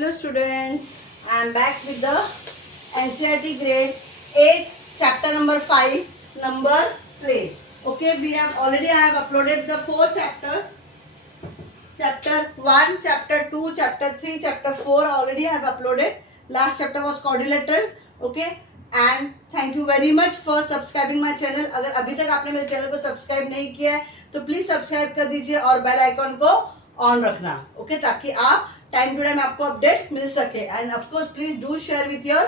Hello students, I am back with the NCERT grade 8 chapter number 5 number play. Okay, I have uploaded the 4 chapters. Chapter 1, chapter 2, chapter 3, chapter 4 already I have uploaded. Last chapter was quadrilateral. Okay, and thank you very much for subscribing my channel. अगर अभी तक आपने मेरे channel को subscribe नहीं किया है तो प्लीज सब्सक्राइब कर दीजिए और बेल आइकॉन को ऑन रखना. ओके, ताकि आप टाइम टू टाइम आपको अपडेट मिल सके. End of course please do share with your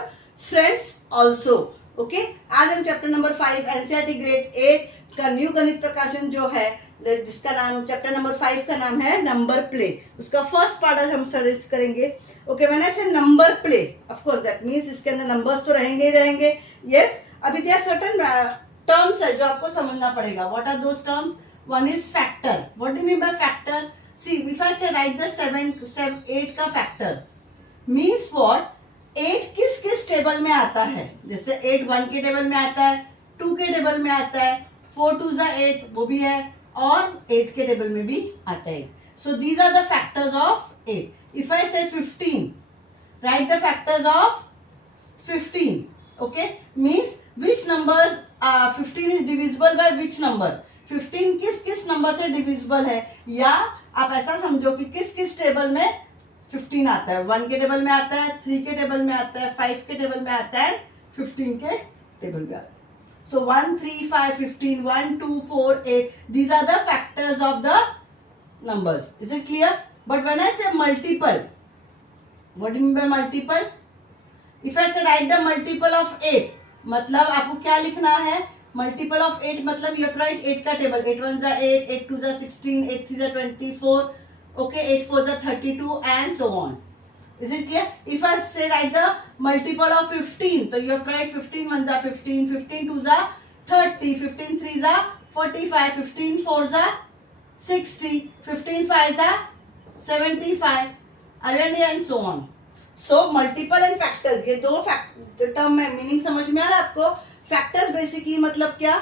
friends also. Okay, आज हम चैप्टर नंबर 5 एनसीईआरटी ग्रेड 8 का न्यू गणित प्रकाशन जो है, जिसका नाम चैप्टर नंबर 5 का नाम है नंबर प्ले, उसका फर्स्ट पार्ट आज हम स्टडी करेंगे. ओके, मैंने ऐसे number play, of course that means इसके अंदर नंबर्स तो रहेंगे ही रहेंगे. यस, अभी देयर सर्टेन टर्म्स है जो आपको समझना पड़ेगा. What are those terms? One is factor. What do mean by factor? See if I say write the 8 का फैक्टर मीन्स व्हाट, 8 किस किस टेबल में आता है. जैसे 8 1 के टेबल में आता है, 2 के टेबल में आता है, 4 2 8 वो भी है, और 8 के टेबल में भी आता है. So these are the factors of 8. If I say 15, write the factors of 15. Okay, means which numbers 15 is divisible by which number. 15 किस किस नंबर से डिविजिबल है, या आप ऐसा समझो कि किस किस टेबल में 15 आता है. 1 के टेबल में आता है, 3 के टेबल में आता है, 5 के टेबल में आता है, 15 के टेबल में आता है. So 1, 3, 5, 15, 1, 2, 4, 8. These are the factors of the numbers. Is it clear? But when I say multiple, what do you mean by multiple? If I say write the multiple of 8, मतलब आपको क्या लिखना है? Multiple of 8 मतलब you have to write 8 का table. 8 1 जा 8, 8 2 जा 16, 8 3 जा 24, okay, 8 4 जा 32 and so on. Is it clear? If I say write the multiple of 15, so you have to write 15 1 जा 15, 15 2 जा 30, 15 3 जा 45, 15 4 जा 60, 15 5 जा 75, and so on. So multiple and factors, ये दो टर्म में मीनिंग समझ में आ रहा है आपको? फैक्टर्स बेसिकली मतलब क्या?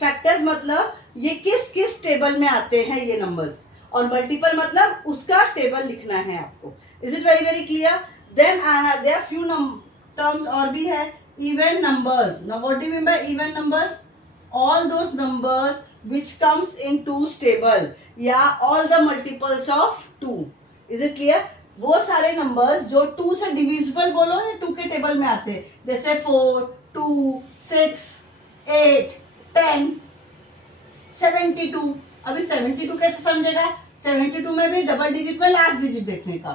फैक्टर्स मतलब ये किस किस टेबल में आते हैं ये नंबर्स, और मल्टीपल मतलब उसका टेबल लिखना है आपको. Is it very very clear? Then there are few terms और भी है. Even numbers. Now what do you mean by even numbers? All those numbers which comes in two's table, या all the multiples of 2. Is it clear? वो सारे numbers जो 2 से divisible बोलो या 2 के टेबल में आते हैं, जैसे 4 2 6 8 10 72. अभी 72 कैसे समझेगा? 72 में भी डबल डिजिट में लास्ट डिजिट देखने का.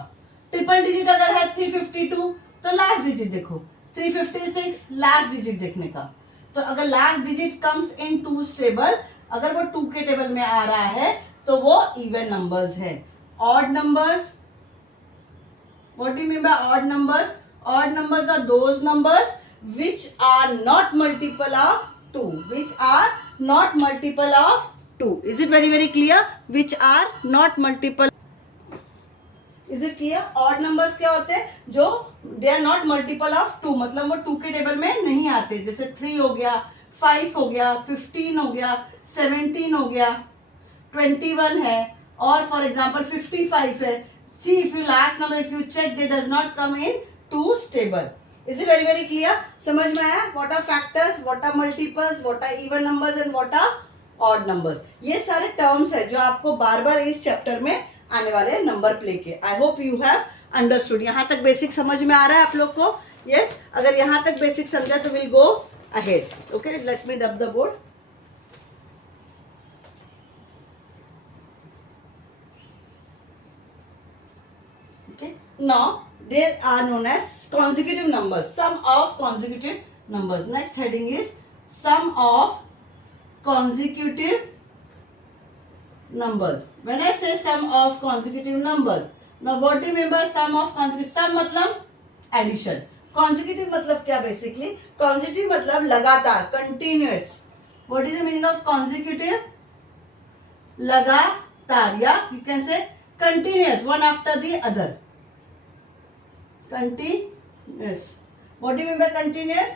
ट्रिपल डिजिट अगर है 352 तो लास्ट डिजिट देखो. 356 लास्ट डिजिट देखने का. तो अगर last digit comes in two's table, अगर वो 2 के टेबल में आ रहा है तो वो इवन नंबर्स है. Odd numbers. What do you mean by odd numbers? Odd numbers are those numbers which are not multiple of 2, which are not multiple of 2. Is it very very clear? Which are not multiple. Is it clear? odd numbers क्या होते हैं? जो they are not multiple of 2, मतलब वो 2 के table में नहीं आते. जैसे 3 हो गया, 5 हो गया, 15 हो गया, 17 हो गया, 21 है, और फॉर एग्जाम्पल 55 है. See, if you last number, if you check, they does not come in 2's table. Is it very very clear? समझ में आया? What are factors, what are multiples, what are even numbers and what are odd numbers? ये सारे terms है जो आपको बार बार इस chapter में आने वाले नंबर प्ले के. I hope you have understood. यहाँ तक बेसिक समझ में आ रहा है आप लोग को? यस, अगर यहाँ तक बेसिक समझा तो will go ahead. Okay, let me रब the board. Okay, now there are known as consecutive numbers, sum of consecutive numbers. Next heading is sum of consecutive numbers. When I say sum of consecutive numbers, now what do you mean by sum of consecutive? sum मतलब addition, consecutive मतलब क्या? basically consecutive मतलब लगातार, continuous. What is the meaning of consecutive? लगातार, या you can say continuous, one after the other. Continuous. What do you mean by continuous?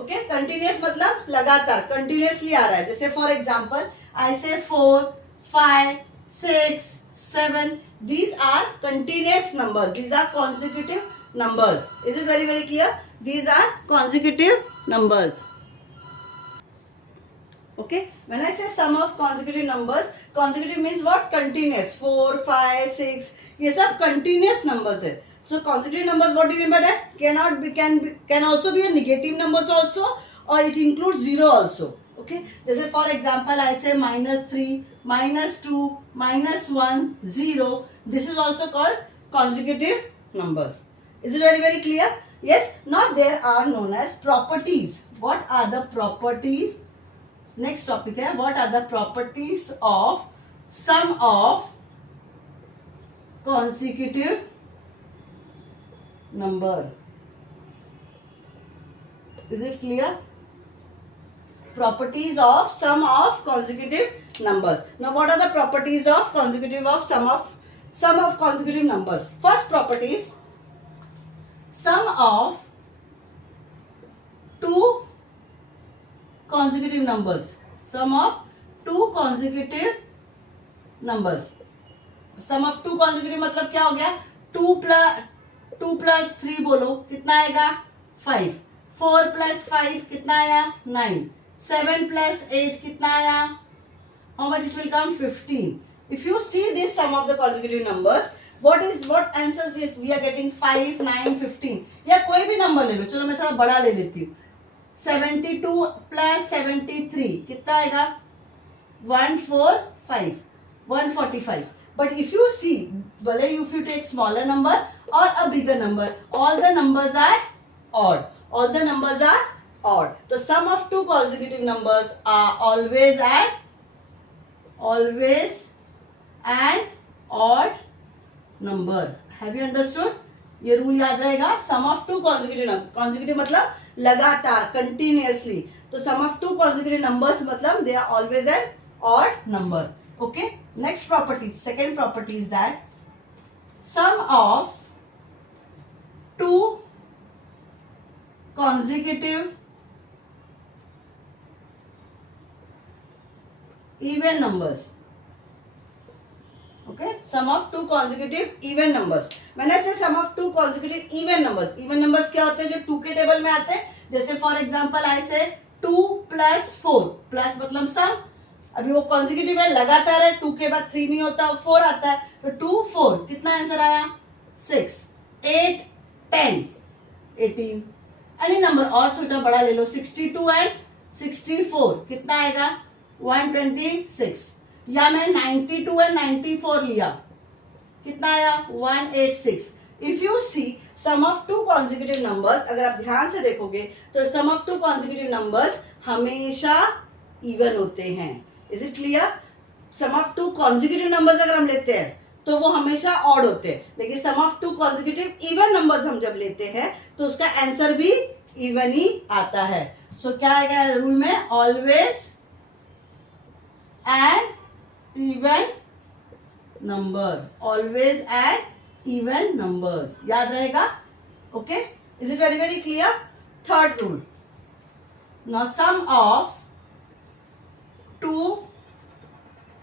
Okay, continuous मतलब लगातार, continuously आ रहा है. जैसे फॉर एग्जाम्पल आई से 4 5 6 7. These are continuous numbers. These are consecutive numbers. Is it very, very clear? These are consecutive numbers. Okay. When I say sum of consecutive numbers, consecutive means what? Continuous. 4, 5, 6. ये सब continuous numbers है. So consecutive numbers, what do you mean by that? Can also be a negative numbers also, or it includes zero also. Okay. जैसे for example I say -3, -2, -1, 0. This is also called consecutive numbers. Is it very, very clear? Yes. Now there are known as properties. What are the properties? Next topic है, what are the properties of sum of consecutive number? Is it clear? Properties of sum of consecutive numbers. Now what are the properties of consecutive of sum of consecutive numbers? First property is sum of two consecutive numbers. Sum of two consecutive numbers. Sum of two consecutive मतलब क्या हो गया? 2 plus 3 बोलो कितना आएगा? 5. 4 plus 5 कितना आया? 9. 7 plus 8 कितना आया? How much it will come? 15. If you see this sum of the consecutive numbers, what answers is we are getting 5, 9, 15. या कोई भी नंबर ले लो. चलो मैं थोड़ा बड़ा ले लेती हूँ. 72 plus 73 कितना आएगा? 145. 145. But if you see, whether if you take smaller number or a bigger number, all the numbers are odd. All the numbers are odd. The sum of two consecutive numbers are always an odd number. Have you understood? ये rule याद रहेगा. Sum of two consecutive मतलब लगातार, continuously. तो sum of two consecutive numbers मतलब they are always an odd number. Okay. Next property, second property is that sum of two consecutive even numbers. Okay, sum of two consecutive even numbers. When I say sum of two consecutive even numbers क्या होते हैं जो 2 के table में आते हैं? जैसे for example I से 2 plus 4 प्लस मतलब सम. अभी वो कॉन्जिक्यूटिव है, लगातार है. 2 के बाद 3 नहीं होता, 4 आता है. तो 2, 4 कितना आंसर आया? 6, 8, 10, 18. एनी नंबर और छोटा बड़ा ले लो. 62 एंड 64 कितना आएगा? 126. या मैं 92 एंड 94 लिया, कितना आया? 186. If you see sum of two consecutive numbers, अगर आप ध्यान से देखोगे तो sum of two consecutive numbers हमेशा इवन होते हैं. Is it clear? Sum of two consecutive numbers अगर हम लेते हैं तो वो हमेशा ऑड होते हैं, लेकिन sum of two consecutive even numbers हम जब लेते हैं तो उसका आंसर भी इवन ही आता है. सो क्या आएगा रूल में? Always an even number. Always an even numbers. याद रहेगा? Okay. Is it very very clear? Third rule. Now sum of two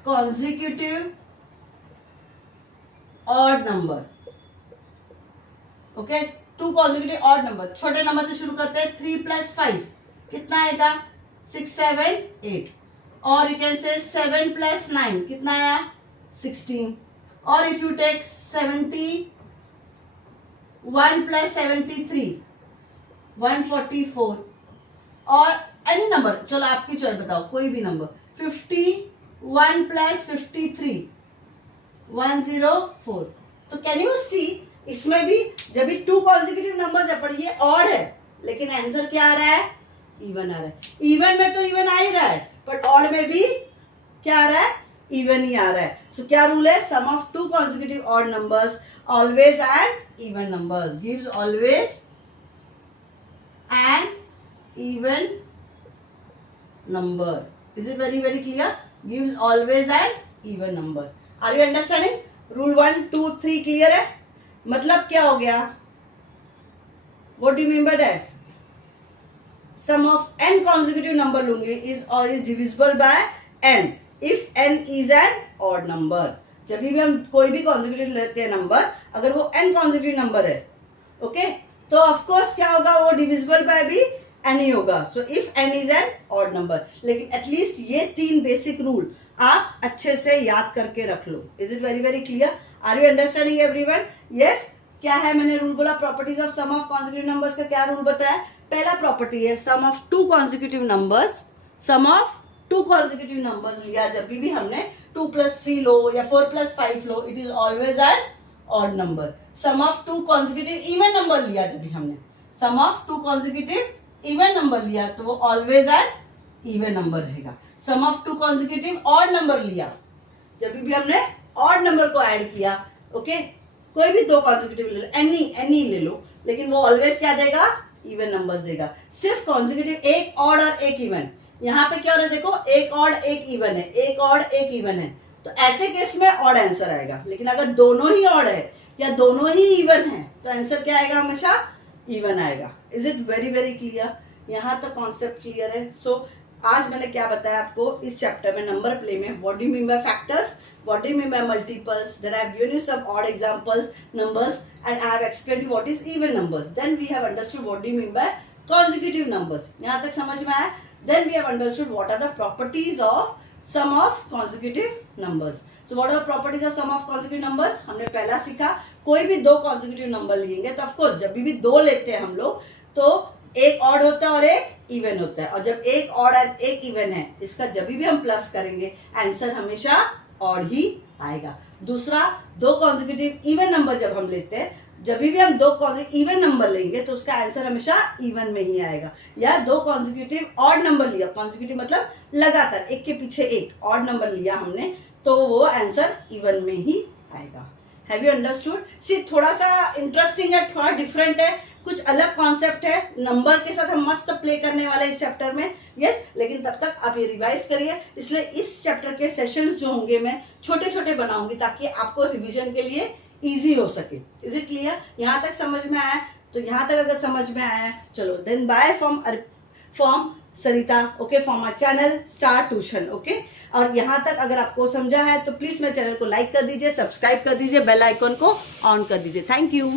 consecutive odd number. Okay, two consecutive odd number. छोटे number से शुरू करते हैं. 3 plus 5 कितना आएगा? 6, 7, 8. और you can say 7 plus 9 कितना आया? 16. और if you take 71 plus 73 144. और एनी नंबर, चलो आपकी चॉइस बताओ, कोई भी नंबर. 51 plus 53 104. तो कैन यू सी इसमें भी जब भी टू कॉन्जिक्यूटिव नंबर है पर ये ऑड है, लेकिन आंसर क्या आ रहा है? इवन आ रहा है. इवन में तो इवन आ ही रहा है, बट ऑड में भी क्या आ रहा है? इवन ही आ रहा है. सो क्या रूल है? Sum of two consecutive odd numbers always an even numbers gives always an even number. Is it very very clear? Gives always an even number. Are you understanding? Rule 1, 2, 3 clear है? मतलब क्या हो गया? What do you mean by that? Sum of n consecutive number लूंगी is divisible by n if n is an odd number. जब भी हम कोई भी कॉन्जिक्यूटिव लेते हैं नंबर, अगर वो n कॉन्जिक्यूटिव नंबर है, ओके, तो ऑफ कोर्स क्या होगा, वो डिविजिबल बाय भी n ही होगा. So if n is an odd number. लेकिन एटलीस्ट ये 3 बेसिक रूल आप अच्छे से याद करके रख लो. Is it very very clear? Are you understanding everyone? Yes. क्या है, मैंने रूल बोला properties of sum of consecutive numbers का. क्या रूल बताया? पहला प्रॉपर्टी है sum of 2 consecutive numbers. Sum of 2 consecutive numbers लिया जब भी हमने 2 + 3 लो या 4 + 5 लो, it is always an odd number. Sum of 2 consecutive even number लिया जब भी हमने, sum of 2 consecutive even number लिया तो वो ऑलवेज एन इवन नंबर रहेगा. Sum of 2 consecutive odd number लिया जब भी हमने ऑड नंबर को ऐड किया, ओके, कोई भी 2 कॉन्जिक्यूटिव ले लो, एनी ले लो, लेकिन वो ऑलवेज क्या देगा, इवन नंबर्स देगा. सिर्फ कॉन्जिक्यूटिव एक ऑड और एक इवन. यहाँ पे क्या हो रहा है देखो, एक ऑड एक इवन है, एक ऑड एक इवन है, तो ऐसे केस में ऑड आंसर आएगा. लेकिन अगर दोनों ही ऑड है या दोनों ही इवन है तो आंसर क्या आएगा, हमेशा इवन आएगा. Is it very very clear? यहाँ तक कॉन्सेप्ट क्लियर है? सो आज मैंने क्या बताया आपको इस चैप्टर में नंबर प्ले में, what do you mean by factors, what do you mean by multiples, then I have given you some odd examples numbers and I have explained you what is even numbers. Then we have understood what do you mean by consecutive numbers. यहाँ तक समझ में आया? Then we have understood what are the properties of sum of consecutive numbers. So what are the properties of sum of consecutive numbers? हमने पहला सीखा, कोई भी 2 consecutive नंबर लेंगे तो ऑफकोर्स जब भी 2 लेते हैं हम लोग तो एक ऑड होता है और एक इवन होता है. और जब एक ऑड और एक इवन है, इसका जब भी हम प्लस करेंगे आंसर हमेशा ऑड ही आएगा. दूसरा, 2 consecutive इवन नंबर जब हम लेते हैं, जब भी हम 2 इवन नंबर लेंगे तो उसका आंसर हमेशा इवन में ही आएगा. या 2 कॉन्जिक्यूटिव ऑड नंबर लिया, कॉन्जिक्यूटिव मतलब लगातार एक के पीछे एक ऑड नंबर लिया हमने, तो वो आंसर इवन में ही आएगा. Have you understood? सी थोड़ा सा इंटरेस्टिंग है, थोड़ा डिफरेंट है, कुछ अलग कॉन्सेप्ट है. नंबर के साथ हम मस्त प्ले करने वाले इस चैप्टर में. यस, लेकिन तब तक आप ये रिवाइज करिए. इसलिए इस चैप्टर के सेशंस जो होंगे मैं छोटे छोटे बनाऊंगी ताकि आपको रिविजन के लिए इजी हो सके. Is it clear? यहाँ तक समझ में आया? तो यहाँ तक अगर समझ में आया, चलो then bye from Sarita, okay, from my channel star tuition, okay. और यहाँ तक अगर आपको समझा है तो प्लीज मेरे चैनल को लाइक कर दीजिए, सब्सक्राइब कर दीजिए, बेल आइकॉन को ऑन कर दीजिए. Thank you.